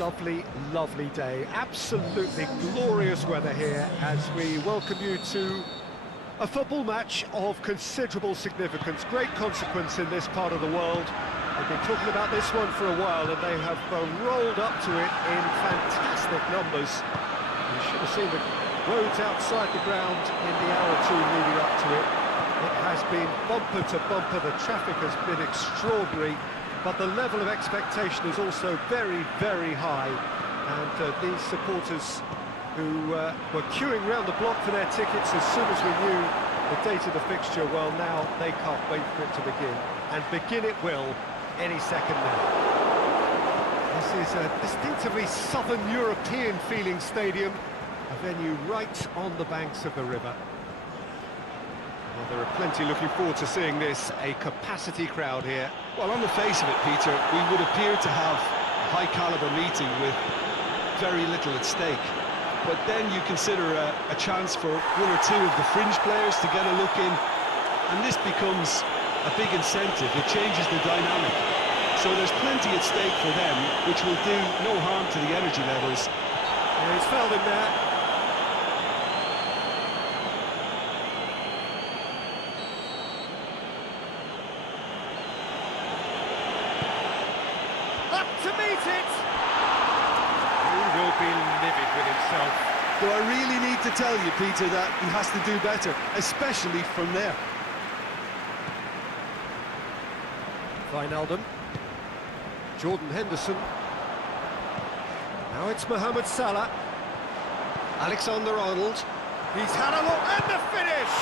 lovely, lovely day. Absolutely glorious weather here as we welcome you to a football match of considerable significance, great consequence in this part of the world. They've been talking about this one for a while and they have rolled up to it in fantastic numbers. You should have seen the roads outside the ground in the hour or two leading up to it. It has been bumper to bumper, the traffic has been extraordinary, but the level of expectation is also very, very high. And these supporters who were queuing round the block for their tickets as soon as we knew the date of the fixture, well, now they can't wait for it to begin. And begin it will any second now. This is a distinctively southern European feeling stadium, a venue right on the banks of the river. Well, there are plenty looking forward to seeing this, a capacity crowd here. Well, on the face of it, Peter, we would appear to have a high-caliber meeting with very little at stake. But then you consider a chance for one or two of the fringe players to get a look in, and this becomes a big incentive. It changes the dynamic. So there's plenty at stake for them, which will do no harm to the energy levels. Yeah, he's fouled him there. Up to meet it! He will be livid with himself. Do I really need to tell you, Peter, that he has to do better, especially from there? Wijnaldum. Jordan Henderson. Now it's Mohamed Salah. Alexander-Arnold. He's had a look and the finish!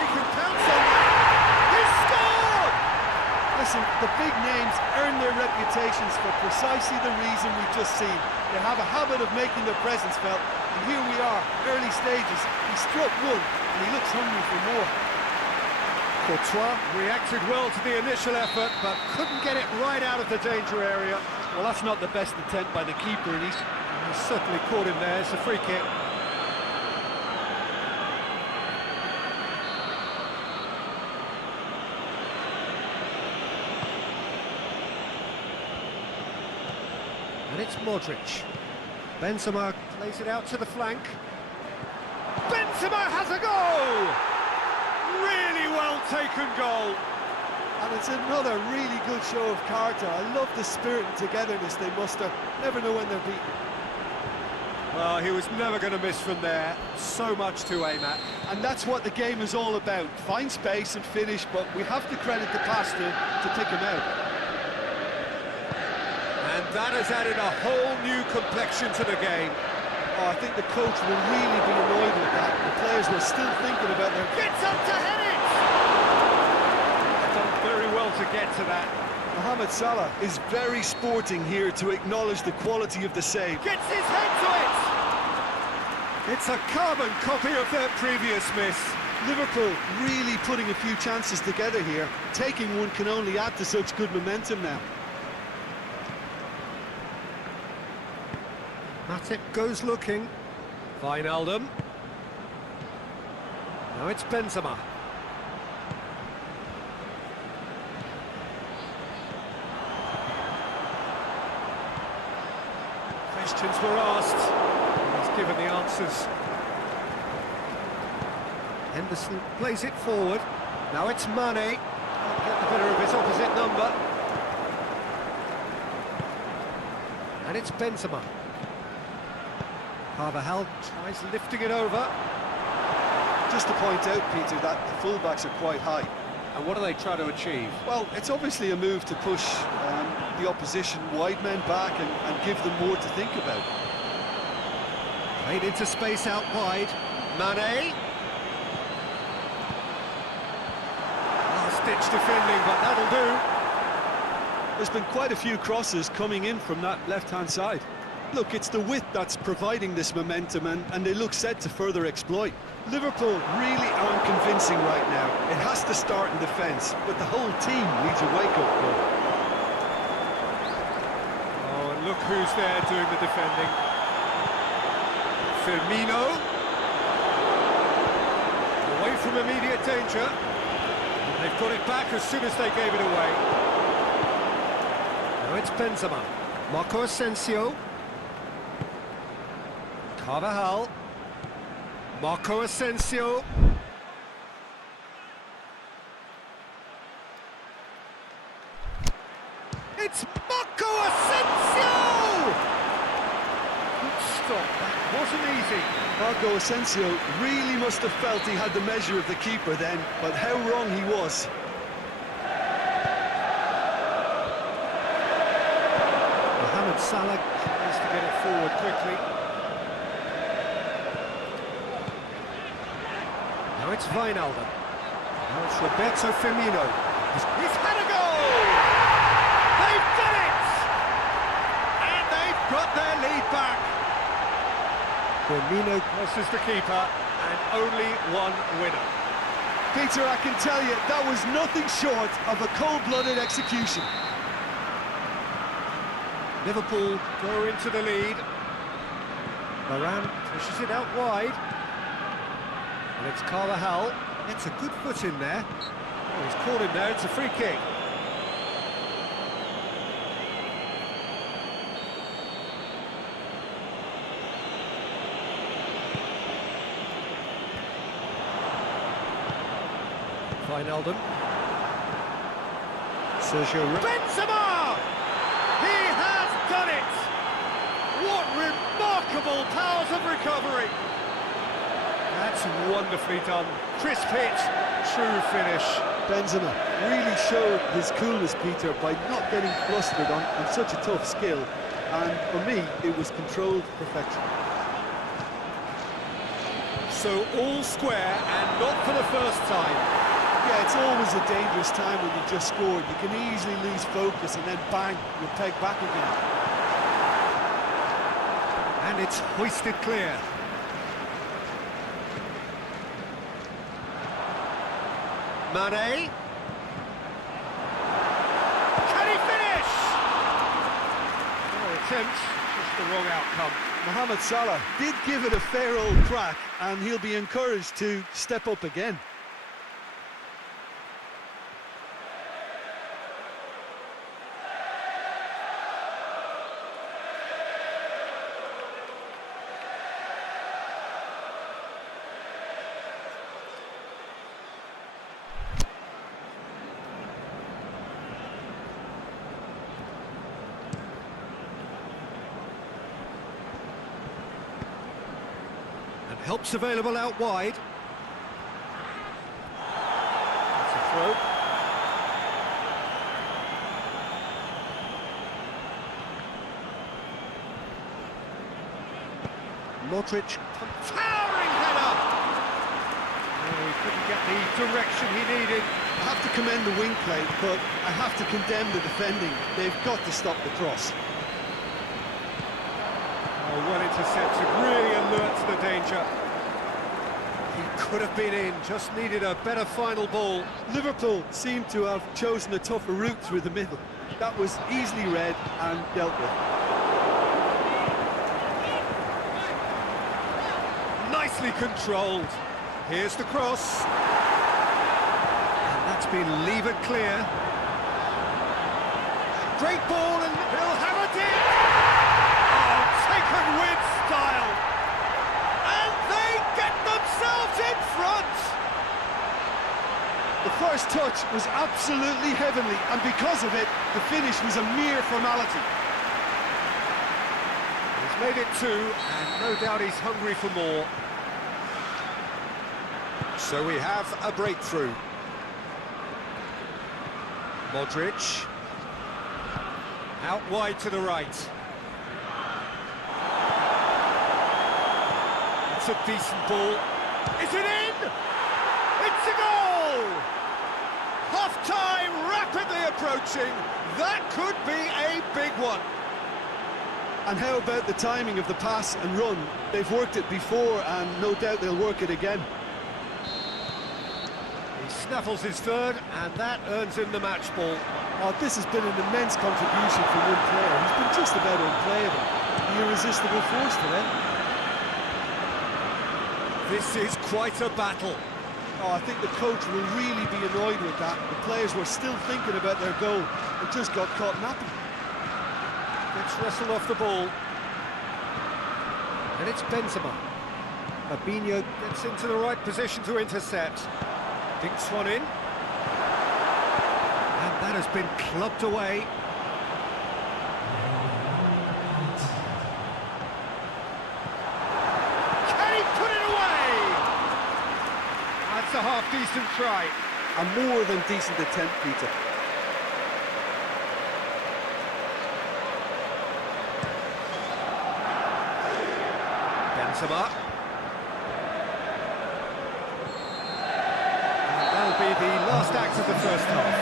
He can pounce on that! He's scored! Listen, the big names earn their reputations for precisely the reason we've just seen. They have a habit of making their presence felt, and here we are, early stages. He struck one, and he looks hungry for more. Courtois reacted well to the initial effort, but couldn't get it right out of the danger area. Well, that's not the best attempt by the keeper, and he's certainly caught him there. It's a free kick. And it's Modric. Benzema plays it out to the flank. Benzema has a goal! Really well taken goal. And it's another really good show of character. I love the spirit and togetherness they muster. Never know when they're beaten. Well, he was never going to miss from there. So much to aim at. And that's what the game is all about. Find space and finish, but we have to credit the pass to pick him out. And that has added a whole new complexion to the game. Oh, I think the coach will really be annoyed with that. The players were still thinking about their... Gets up to head it! Done very well to get to that. Mohamed Salah is very sporting here to acknowledge the quality of the save. Gets his head to it! It's a carbon copy of their previous miss. Liverpool really putting a few chances together here. Taking one can only add to such good momentum now. Matip goes looking. Wijnaldum. Now it's Benzema. Questions were asked. He's given the answers. Henderson plays it forward. Now it's Mane. Can't get the better of his opposite number. And it's Benzema. Carvajal tries lifting it over. Just to point out, Peter, that the fullbacks are quite high. And what do they try to achieve? Well, it's obviously a move to push the opposition wide men back and give them more to think about. Played into space out wide. Mane. Last-ditch defending, but that'll do. There's been quite a few crosses coming in from that left-hand side. Look, it's the width that's providing this momentum, and they look set to further exploit. Liverpool really aren't convincing right now. It has to start in defence, but the whole team needs a wake-up call. Oh, and look who's there doing the defending. Firmino. Away from immediate danger. And they've got it back as soon as they gave it away. Now it's Benzema. Marco Asensio. Carvajal. Marco Asensio. It's Marco Asensio! Good stop, that wasn't easy. Marco Asensio really must have felt he had the measure of the keeper then, but how wrong he was. Mohamed Salah tries to get it forward quickly. Now it's Wijnaldum. Now it's Roberto Firmino. He's had a goal! They've done it! And they've got their lead back. Firmino crosses the keeper, and only one winner. Peter, I can tell you, that was nothing short of a cold-blooded execution. Liverpool go into the lead. Varane pushes it out wide. And it's Carvajal. It's a good foot in there. Oh, he's caught him there, it's a free kick. Wijnaldum. Sergio Benzema! He has done it! What remarkable powers of recovery! That's wonderfully done. Crisp hit, true finish. Benzema really showed his coolness, Peter, by not getting flustered on such a tough skill. And for me, it was controlled perfection. So all square, and not for the first time. Yeah, it's always a dangerous time when you just scored. You can easily lose focus and then bang, you're pegged back again. And it's hoisted clear. Mane. Can he finish? Oh, attempt, just the wrong outcome. Mohamed Salah did give it a fair old crack, and he'll be encouraged to step up again. Help's available out wide. That's a throw. Modric, towering header! Oh, he couldn't get the direction he needed. I have to commend the wing play, but I have to condemn the defending. They've got to stop the cross. Oh, well intercepted, really alert to the danger. He could have been in, just needed a better final ball. Liverpool seemed to have chosen a tougher route through the middle. That was easily read and dealt with. Nicely controlled. Here's the cross. And that's been levered clear. Great ball, and he'll have it in! Taken with style, and they get themselves in front. The first touch was absolutely heavenly, and because of it, the finish was a mere formality. He's made it two, and no doubt he's hungry for more. So we have a breakthrough. Modric, out wide to the right. A decent ball. Is it in? It's a goal! Half-time rapidly approaching. That could be a big one. And how about the timing of the pass and run? They've worked it before, and no doubt they'll work it again. He snaffles his third, and that earns him the match ball. Oh, this has been an immense contribution from one player. He's been just about unplayable. The irresistible force today. This is quite a battle. Oh, I think the coach will really be annoyed with that. The players were still thinking about their goal and just got caught napping. Gets wrestled off the ball. And it's Benzema. Fabinho gets into the right position to intercept. Dinks one in. And that has been clubbed away. Can he put it away? That's a half-decent try. A more than decent attempt, Peter. Benzema. And that'll be the last act of the first half.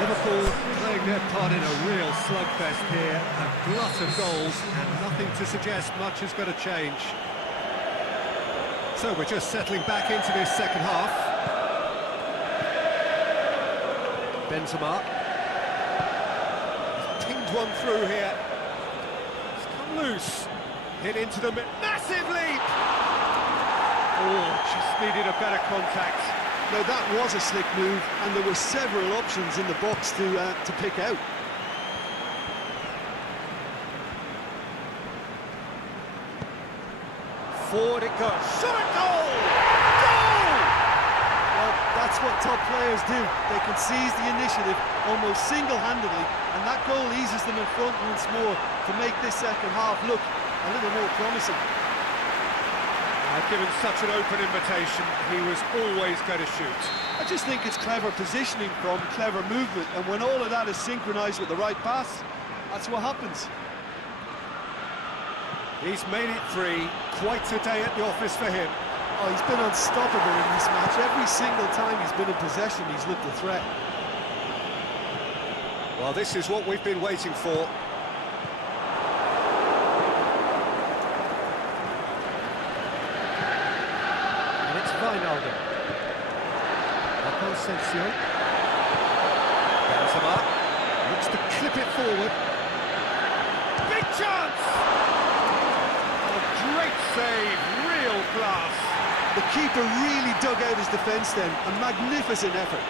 Liverpool playing their part in a real slugfest here. A glut of goals and nothing to suggest much is going to change. So we're just settling back into this second half. Benzema. He's pinged one through here. It's come loose. Hit into the massive leap! Oh, just needed a better contact. Now that was a slick move, and there were several options in the box to pick out. Forward it goes. Shot a goal! Goal! Well, that's what top players do. They can seize the initiative almost single-handedly, and that goal eases them in front once more to make this second half look a little more promising. I've given such an open invitation, he was always going to shoot. I just think it's clever positioning from clever movement, and when all of that is synchronised with the right pass, that's what happens. He's made it three, quite a day at the office for him. Oh, he's been unstoppable in this match. Every single time he's been in possession, he's looked a threat. Well, this is what we've been waiting for. Wijnaldum. Marco Asensio. Benzema looks to clip it forward. Big chance! Oh, great save, real class. The keeper really dug out his defence then, a magnificent effort.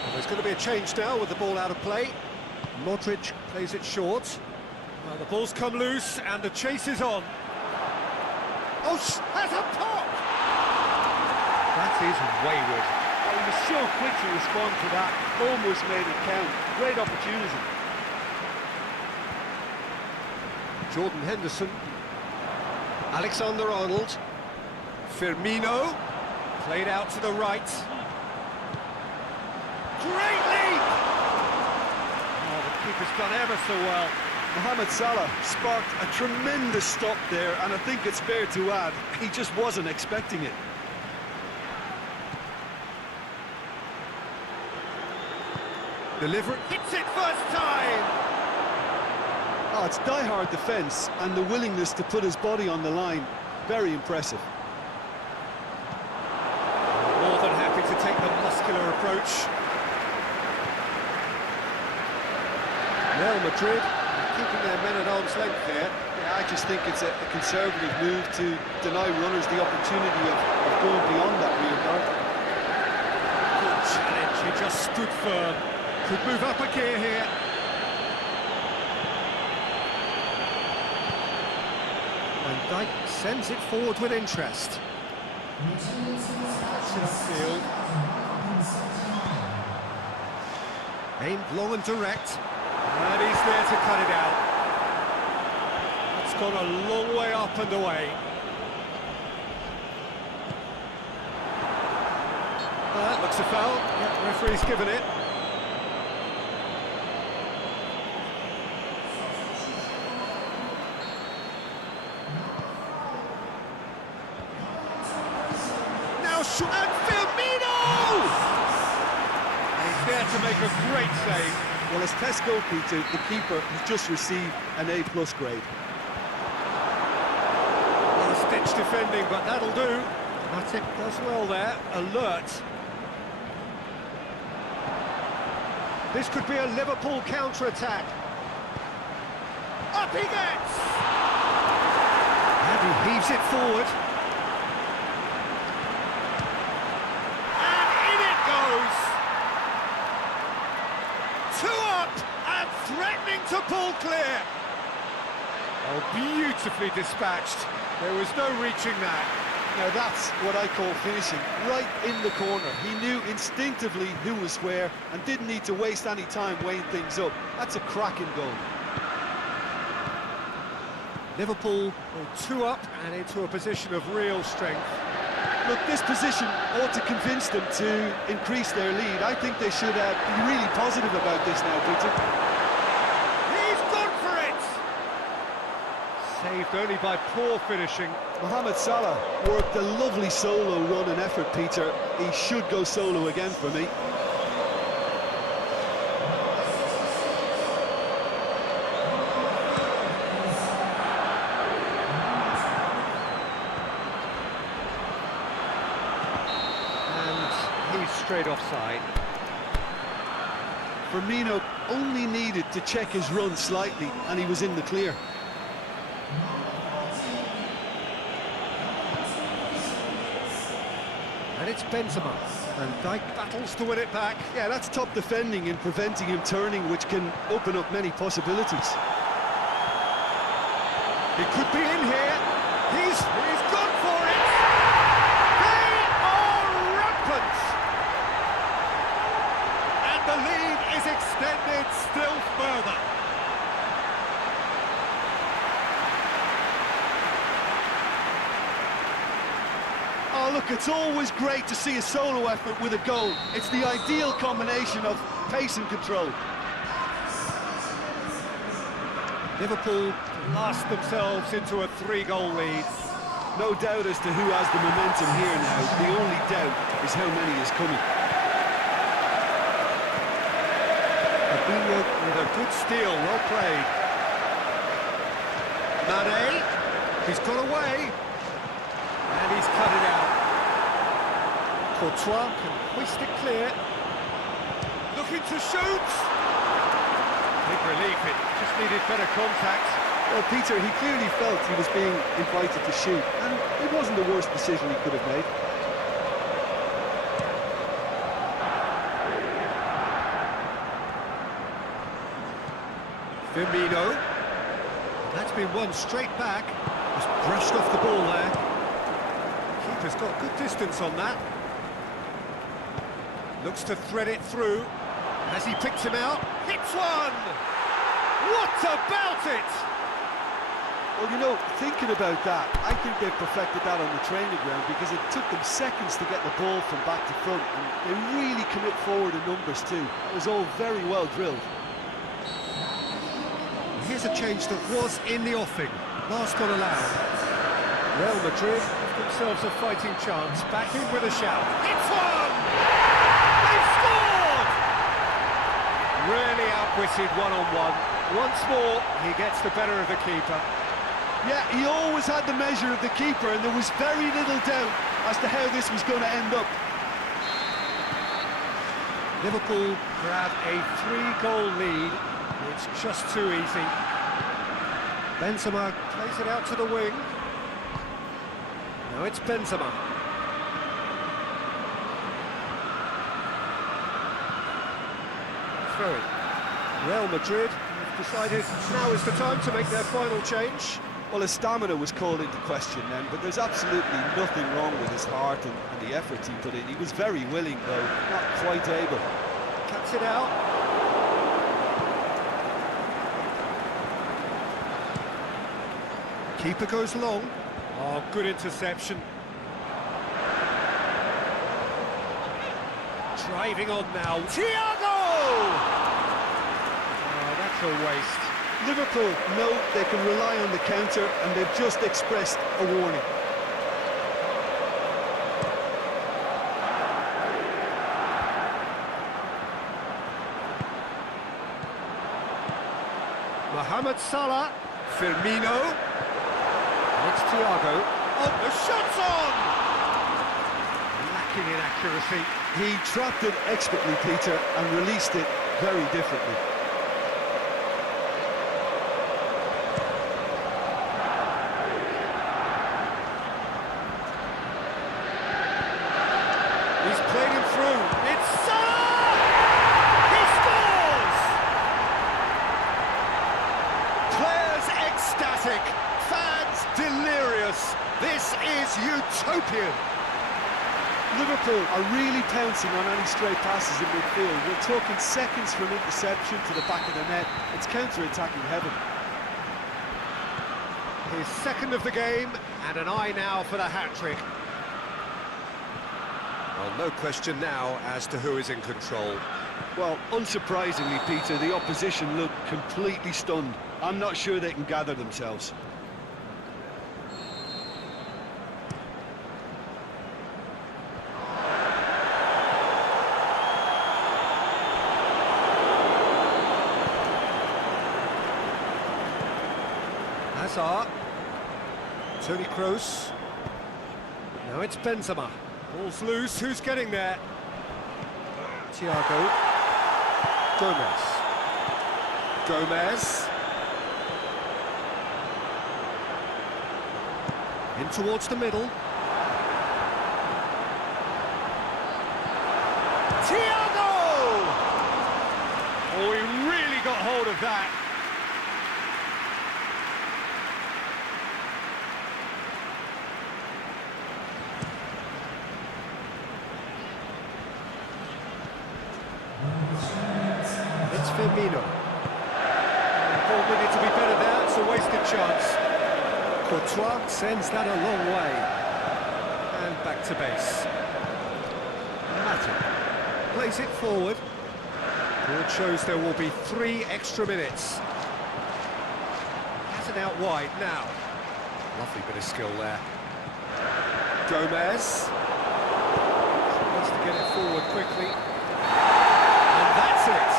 Well, there's going to be a change now with the ball out of play. Modric plays it short. Well, the ball's come loose and the chase is on. Oh, has a pop! That is wayward. Oh, he was so quick to respond to that. Almost made it count. Great opportunity. Jordan Henderson. Alexander-Arnold. Firmino. Played out to the right. Great leap! Oh, the keeper's done ever so well. Mohamed Salah sparked a tremendous stop there, and I think it's fair to add, he just wasn't expecting it. Deliver it, hits it first time! Oh, it's die-hard defence, and the willingness to put his body on the line, very impressive. More than happy to take the muscular approach. Real Madrid keeping their men at arm's length here. Yeah, I just think it's a conservative move to deny runners the opportunity of going beyond that rear guard. Good challenge, he just stood firm. Could move up a gear here. Van Dijk sends it forward with interest. That's it upfield. Aimed long and direct. And he's there to cut it out. It's gone a long way up and away. That looks a foul. Yeah, referee's given it. Now shoot, and Firmino! And he's there to make a great save. Well, as test goalkeeper, the keeper has just received an A+ grade. Well, stitch defending, but that'll do. Matic does well there, alert. This could be a Liverpool counter-attack. Up he gets! And he heaves it forward. And in it goes! Two up and threatening to pull clear. Oh, beautifully dispatched. There was no reaching that. Now that's what I call finishing, right in the corner. He knew instinctively who was where and didn't need to waste any time weighing things up. That's a cracking goal. Liverpool will 2 up and into a position of real strength. Look, this position ought to convince them to increase their lead. I think they should be really positive about this now, Peter. He's gone for it! Saved only by poor finishing. Mohamed Salah worked a lovely solo run and effort, Peter. He should go solo again for me. And he's straight offside. Firmino only needed to check his run slightly and he was in the clear. And it's Benzema. And Dijk battles to win it back. Yeah, that's top defending and preventing him turning, which can open up many possibilities. He could be in here. He's gone for it. They are rampant. And the lead is extended still further. Oh, look, it's always great to see a solo effort with a goal. It's the ideal combination of pace and control. Liverpool blast themselves into a 3-goal lead. No doubt as to who has the momentum here now. The only doubt is how many is coming. Fabinho with a good steal, well played. Mane, he's got away. And he's cut it out. Courtois can hoist it clear. Looking to shoot. Big relief, it just needed better contact. Well, Peter, he clearly felt he was being invited to shoot, and it wasn't the worst decision he could have made. Firmino. That's been won straight back. Just brushed off the ball there. Keeper's got good distance on that. Looks to thread it through. As he picks him out, hits one! What about it? Well, you know, thinking about that, I think they've perfected that on the training ground because it took them seconds to get the ball from back to front, and they really commit forward in numbers too. It was all very well drilled. Here's a change that was in the offing. Last one allowed. Real Madrid have themselves a fighting chance. Back in with a shout. It's one! They've scored! Really outwitted one-on-one. Once more, he gets the better of the keeper. Yeah, he always had the measure of the keeper, and there was very little doubt as to how this was going to end up. Liverpool grab a 3-goal lead. It's just too easy. Benzema plays it out to the wing. Now it's Benzema. Throw it. Real Madrid have decided now is the time to make their final change. Well, his stamina was called into question then, but there's absolutely nothing wrong with his heart and the efforts he put in. He was very willing, though, not quite able. Cuts it out. Keeper goes long. Oh, good interception. Driving on now. Thiago! Oh, that's a waste. Liverpool know they can rely on the counter, and they've just expressed a warning. Mohamed Salah, Firmino, it's Thiago. Oh, the shot's on! Lacking in accuracy. He trapped it expertly, Peter, and released it very differently. He's played him through. It's Salah! He scores! Players' ecstasy. Fantastic! Fans delirious! This is utopian! Liverpool are really pouncing on any stray passes in midfield. We're talking seconds from interception to the back of the net. It's counter-attacking heaven. His second of the game, and an eye now for the hat-trick. Well, no question now as to who is in control. Well, unsurprisingly, Peter, the opposition look completely stunned. I'm not sure they can gather themselves. Hazard. Toni Kroos. Now it's Benzema. Ball's loose, who's getting there? Thiago. Gomez. In towards the middle. Thiago! Oh, he really got hold of that. It's Firmino. Ball needed to be better there, it's a wasted chance. Courtois sends that a long way. And back to base. Mata plays it forward. Board shows there will be 3 extra minutes. Has it out wide now. Lovely bit of skill there. Gomez. Wants to get it forward quickly. And that's it.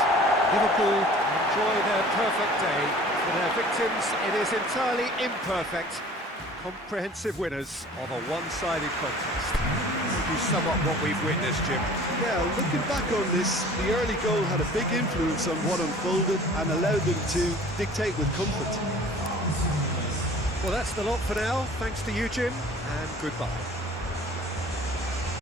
Liverpool enjoy their perfect day. For their victims, it is entirely imperfect. Comprehensive winners of a one-sided contest. You sum up what we've witnessed, Jim. Yeah, looking back on this, the early goal had a big influence on what unfolded and allowed them to dictate with comfort. Well, that's the lot for now. Thanks to you, Jim, and goodbye.